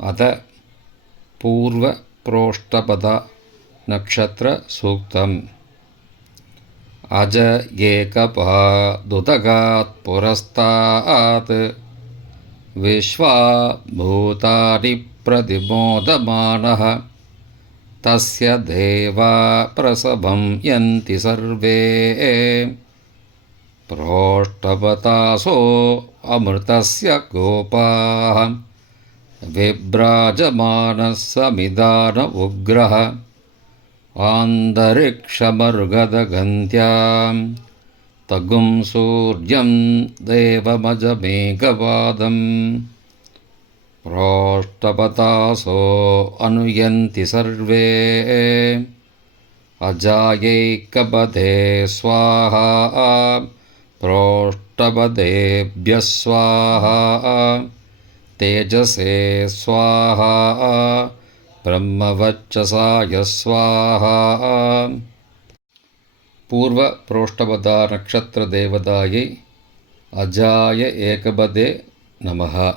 अथ पूर्वप्रोष्ठपद नक्षत्रसूक्तम्। अज एकपादुदगात् पुरस्तात् विश्वा भूतानि प्रतिमोदमानः तस्य देवा प्रसभं यन्ति सर्वे प्रोष्ठपतासो अमृतस्य गोपाः विभ्राजमानः समिदान उग्रः आन्तरिक्षमर्गदगन्त्यां तगुं सूर्यं देवमजमेघवादम् प्रोष्ठपतासो अनुयन्ति सर्वे अजायैकपदे स्वाहा प्रोष्ठपदेभ्यः स्वाहा तेजसे स्वाहा ब्रह्मवच्चसाय स्वाहा। पूर्व प्रोष्ठपदा नक्षत्र देवतायै अजाय एकपदे नमः।